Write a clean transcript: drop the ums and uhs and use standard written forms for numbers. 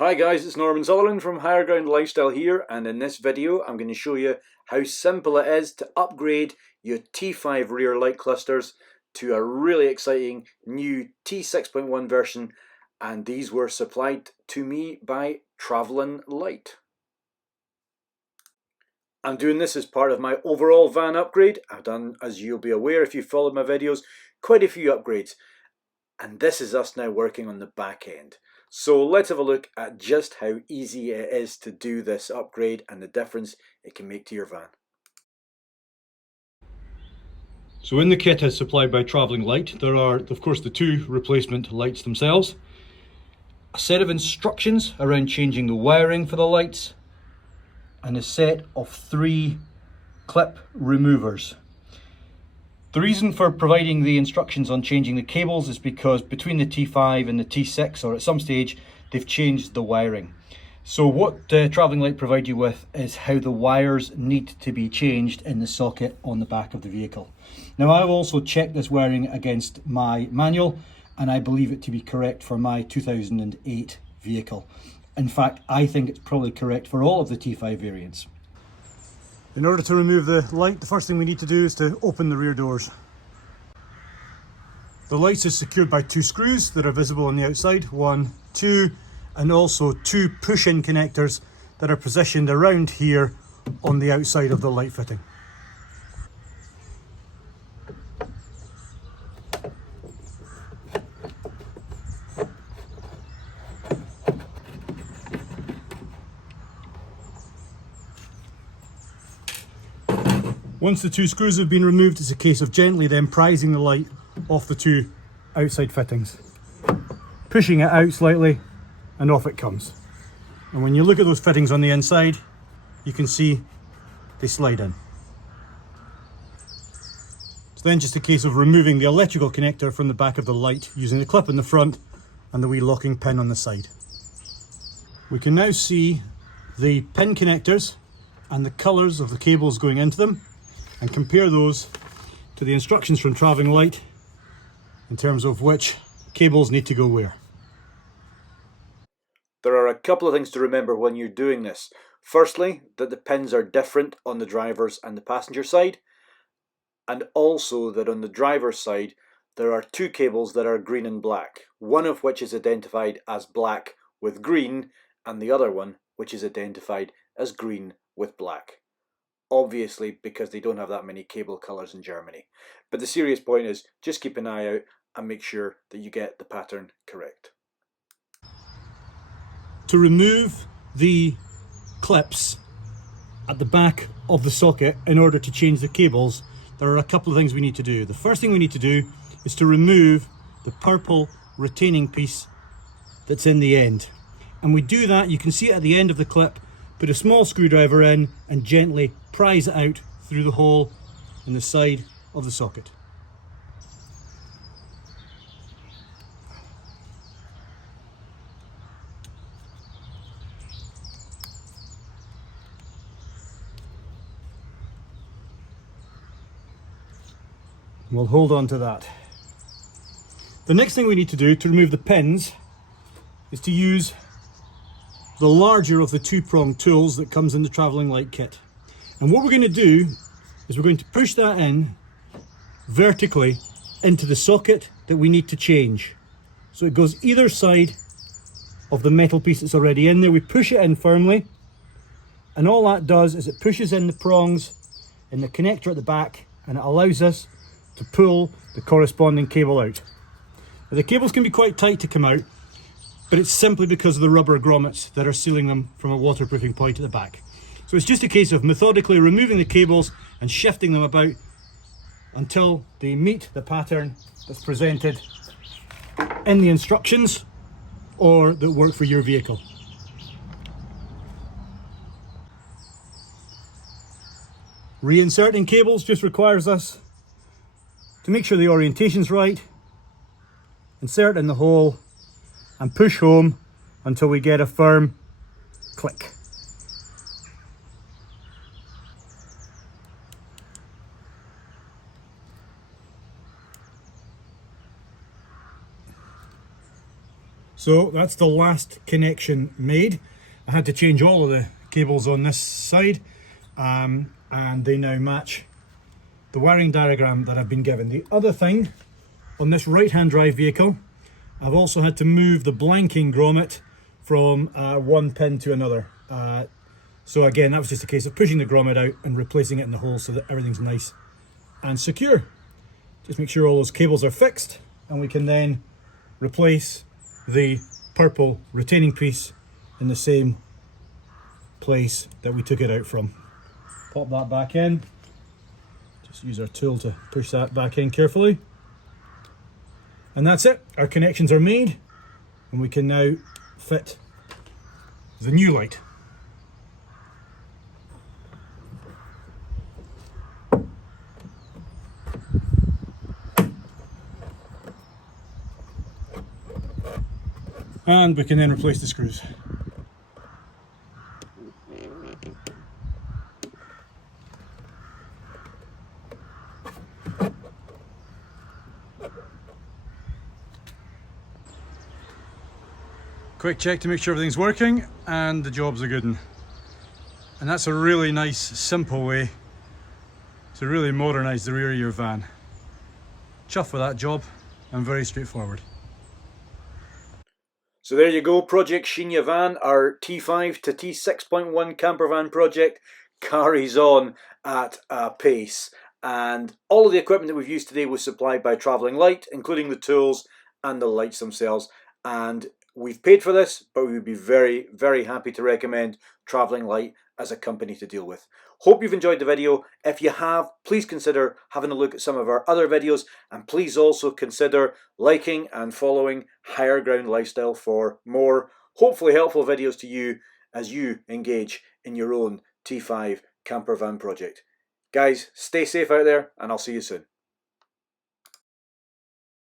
Hi guys, it's Norman Sutherland from Higher Ground Lifestyle here, and in this video I'm going to show you how simple it is to upgrade your T5 rear light clusters to a really exciting new T6.1 version, and these were supplied to me by Travelin Lite. I'm doing this as part of my overall van upgrade. I've done, as you'll be aware if you've followed my videos, quite a few upgrades, and this is us now working on the back end. So let's have a look at just how easy it is to do this upgrade and the difference it can make to your van. So in the kit as supplied by Travelin Lite, there are of course the two replacement lights themselves, a set of instructions around changing the wiring for the lights, and a set of 3 clip removers. The reason for providing the instructions on changing the cables is because between the T5 and the T6, or at some stage, they've changed the wiring. So what Travelin Lite provide you with is how the wires need to be changed in the socket on the back of the vehicle. Now I've also checked this wiring against my manual, and I believe it to be correct for my 2008 vehicle. In fact, I think it's probably correct for all of the T5 variants. In order to remove the light, the first thing we need to do is to open the rear doors. The lights are secured by 2 screws that are visible on the outside, 1, 2, and also 2 push-in connectors that are positioned around here on the outside of the light fitting. Once the 2 screws have been removed, it's a case of gently then prising the light off the 2 outside fittings, pushing it out slightly, and off it comes. And when you look at those fittings on the inside, you can see they slide in. It's then just a case of removing the electrical connector from the back of the light using the clip in the front and the wee locking pin on the side. We can now see the pin connectors and the colours of the cables going into them, and compare those to the instructions from Travelin Lite in terms of which cables need to go where. There are a couple of things to remember when you're doing this. Firstly, that the pins are different on the driver's and the passenger side, and also that on the driver's side there are 2 cables that are green and black, one of which is identified as black with green and the other one which is identified as green with black. Obviously because they don't have that many cable colours in Germany. But the serious point is just keep an eye out and make sure that you get the pattern correct. To remove the clips at the back of the socket in order to change the cables, there are a couple of things we need to do. The first thing we need to do is to remove the purple retaining piece that's in the end. And we do that, you can see it at the end of the clip, put a small screwdriver in and gently prise it out through the hole in the side of the socket. We'll hold on to that. The next thing we need to do to remove the pins is to use the larger of the 2-prong tools that comes in the Travelin Lite kit. And what we're going to do is we're going to push that in vertically into the socket that we need to change. So it goes either side of the metal piece that's already in there. We push it in firmly, and all that does is it pushes in the prongs in the connector at the back, and it allows us to pull the corresponding cable out. Now, the cables can be quite tight to come out, but it's simply because of the rubber grommets that are sealing them from a waterproofing point at the back. So it's just a case of methodically removing the cables and shifting them about until they meet the pattern that's presented in the instructions or that work for your vehicle. Reinserting cables just requires us to make sure the orientation's right, insert in the hole, and push home until we get a firm click. So that's the last connection made. I had to change all of the cables on this side, and they now match the wiring diagram that I've been given. The other thing, on this right-hand drive vehicle, I've also had to move the blanking grommet from one pin to another. So again, that was just a case of pushing the grommet out and replacing it in the hole so that everything's nice and secure. Just make sure all those cables are fixed, and we can then replace the purple retaining piece in the same place that we took it out from. Pop that back in. Just use our tool to push that back in carefully. And that's it. Our connections are made, and we can now fit the new light. And we can then replace the screws. Quick check to make sure everything's working, and the job's a good one. And that's a really nice, simple way to really modernise the rear of your van. Chuff with that job, and very straightforward. So there you go, Project Shinya Van, our T5 to T6.1 camper van project carries on at a pace. And all of the equipment that we've used today was supplied by Travelin Lite, including the tools and the lights themselves. And we've paid for this, but we would be very, very happy to recommend Travelin Lite as a company to deal with. Hope you've enjoyed the video. If you have, please consider having a look at some of our other videos, and please also consider liking and following Higher Ground Lifestyle for more hopefully helpful videos to you as you engage in your own T5 camper van project. Guys, stay safe out there, and I'll see you soon.